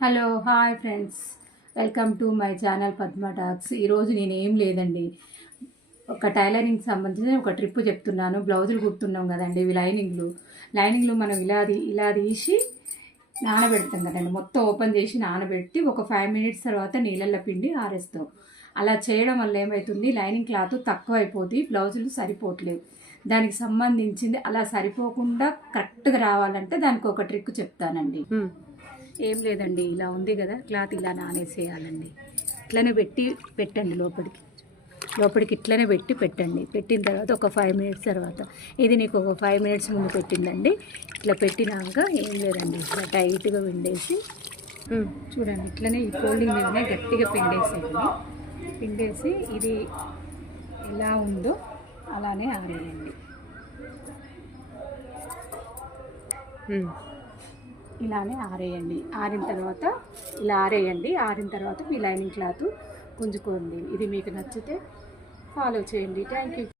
Hello hi friends, welcome to my channel Padma talks. ఈరోజు నేనేం లేదండి, ఒక టైలరింగ్ సంబంధించిన ఒక ట్రిప్ చెప్తున్నాను. బ్లౌజులు కుడుతున్నాం కదండి, ఇవి లైనింగ్లు మనం ఇలా తీసి నానబెడతాం కదండి. మొత్తం ఓపెన్ చేసి నానబెట్టి ఒక 5 minutes తర్వాత నీళ్ళల్లో పిండి ఆరేస్తాం. అలా చేయడం వల్ల ఏమవుతుంది, లైనింగ్ క్లాత్ తక్కువ అయిపోతుంది, బ్లౌజులు సరిపోవట్లేవు. దానికి సంబంధించింది అలా సరిపోకుండా కరెక్ట్గా రావాలంటే దానికి ఒక ట్రిక్ చెప్తానండి. ఏం లేదండి, ఇలా ఉంది కదా క్లాత్, ఇలా నానేసేయాలండి. ఇట్లనే పెట్టండి లోపలికి ఇట్లనే పెట్టండి. పెట్టిన తర్వాత ఒక 5 minutes తర్వాత, ఇది నీకు ఒక 5 minutes ముందు పెట్టిందండి. ఇట్లా పెట్టినాక ఏం లేదండి, ఇట్లా టైట్గా పిండేసి చూడండి, ఇట్లనే ఈ ఫోల్డింగ్ మీదనే గట్టిగా పిండేసి ఇది ఎలా ఉందో అలానే ఆరేయండి. ఇలానే ఆరేయండి. ఆరిన తర్వాత మీ లైనింగ్ క్లాత్ గుంజుకోండి. ఇది మీకు నచ్చితే ఫాలో చేయండి. Thank you.